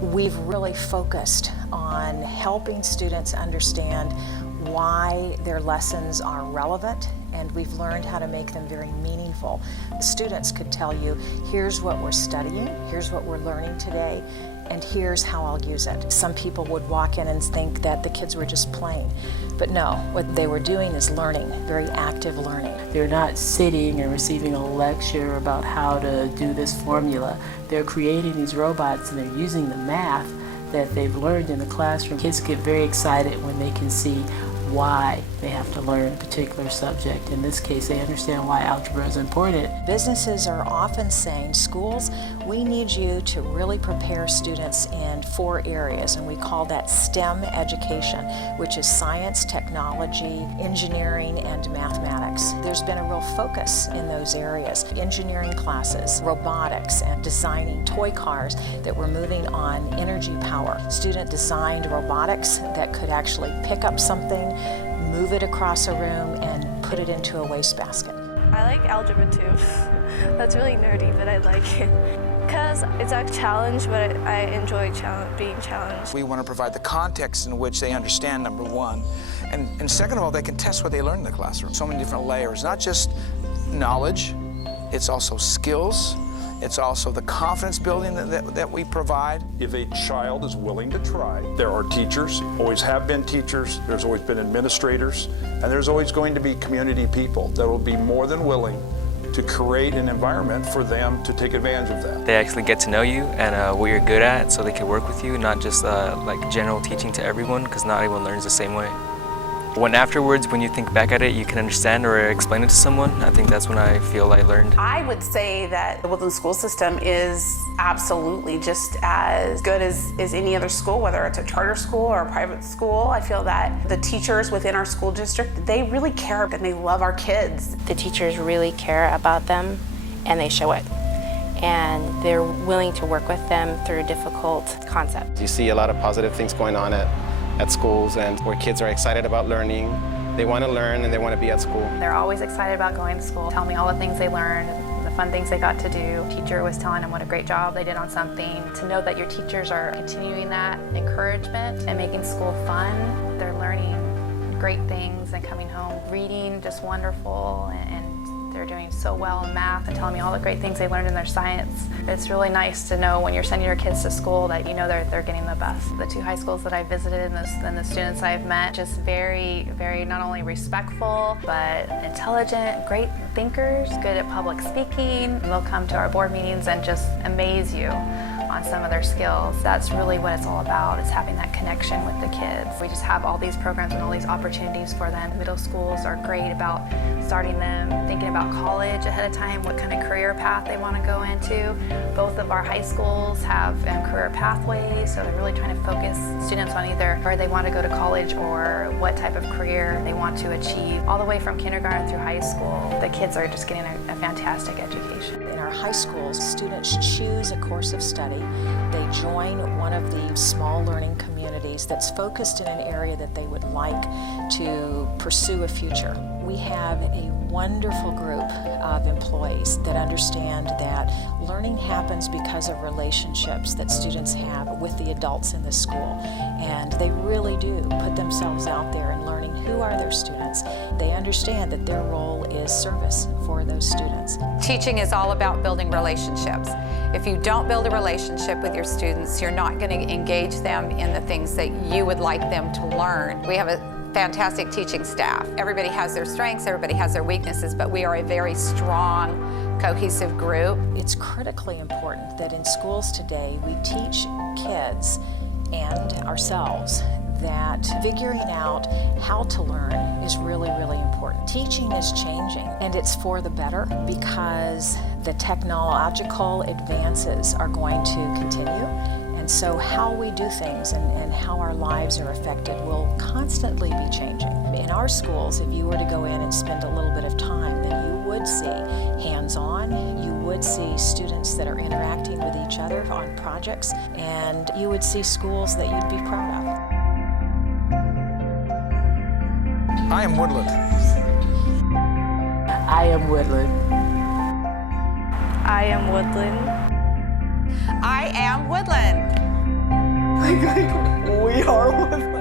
We've really focused on helping students understand why their lessons are relevant, and we've learned how to make them very meaningful. The students could tell you, here's what we're studying, here's what we're learning today, and here's how I'll use it. Some people would walk in and think that the kids were just playing, but no, what they were doing is learning, very active learning. They're not sitting and receiving a lecture about how to do this formula. They're creating these robots and they're using the math that they've learned in the classroom. Kids get very excited when they can see why they have to learn a particular subject. In this case, they understand why algebra is important. Businesses are often saying, schools, we need you to really prepare students in 4 areas, and we call that STEM education, which is science, technology, engineering, and mathematics. There's been a real focus in those areas. Engineering classes, robotics, and designing toy cars that were moving on energy power. Student designed robotics that could actually pick up something, move it across a room, and put it into a wastebasket. I like algebra too. That's really nerdy, but I like it. Because it's a challenge, but I enjoy being challenged. We want to provide the context in which they understand, number one. And second of all, they can test what they learn in the classroom. So many different layers, not just knowledge, it's also skills. It's also the confidence building that we provide. If a child is willing to try, there are teachers, always have been teachers, there's always been administrators, and there's always going to be community people that will be more than willing to create an environment for them to take advantage of that. They actually get to know you and what you're good at so they can work with you, not just like general teaching to everyone, because not everyone learns the same way. When afterwards, when you think back at it, you can understand or explain it to someone, I think that's when I feel I learned. I would say that the Woodland school system is absolutely just as good as any other school, whether it's a charter school or a private school. I feel that the teachers within our school district, they really care and they love our kids. The teachers really care about them and they show it. And they're willing to work with them through difficult concepts. You see a lot of positive things going on at schools, and where kids are excited about learning. They want to learn and they want to be at school. They're always excited about going to school. Tell me all the things they learned, the fun things they got to do. Teacher was telling them what a great job they did on something. To know that your teachers are continuing that encouragement and making school fun. They're learning great things and coming home reading just wonderful, and they're doing so well in math and telling me all the great things they learned in their science. It's really nice to know when you're sending your kids to school that you know they're getting the best. The 2 high schools that I've visited and the students I've met, just very, very not only respectful, but intelligent, great thinkers, good at public speaking. They'll come to our board meetings and just amaze you on some of their skills. That's really what it's all about, is having that connection with the kids. We just have all these programs and all these opportunities for them. Middle schools are great about starting them, thinking about college ahead of time, what kind of career path they want to go into. Both of our high schools have career pathways, so they're really trying to focus students on either where they want to go to college or what type of career they want to achieve. All the way from kindergarten through high school, the kids are just getting a fantastic education. In our high schools, students choose a course of study. They join one of the small learning communities that's focused in an area that they would like to pursue a future. We have a wonderful group of employees that understand that learning happens because of relationships that students have with the adults in the school, and they really do put themselves out there in learning who are their students. They understand that their role is service for those students. Teaching is all about building relationships. If you don't build a relationship with your students, you're not going to engage them in the things that you would like them to learn. We have a fantastic teaching staff. Everybody has their strengths, everybody has their weaknesses, but we are a very strong, cohesive group. It's critically important that in schools today we teach kids and ourselves that figuring out how to learn is really, really important. Teaching is changing, and it's for the better because the technological advances are going to continue. And so how we do things and how our lives are affected will constantly be changing. In our schools, if you were to go in and spend a little bit of time, then you would see hands-on, you would see students that are interacting with each other on projects, and you would see schools that you'd be proud of. I am Woodland. I am Woodland. I am Woodland. I am Woodland. Like we are Woodland.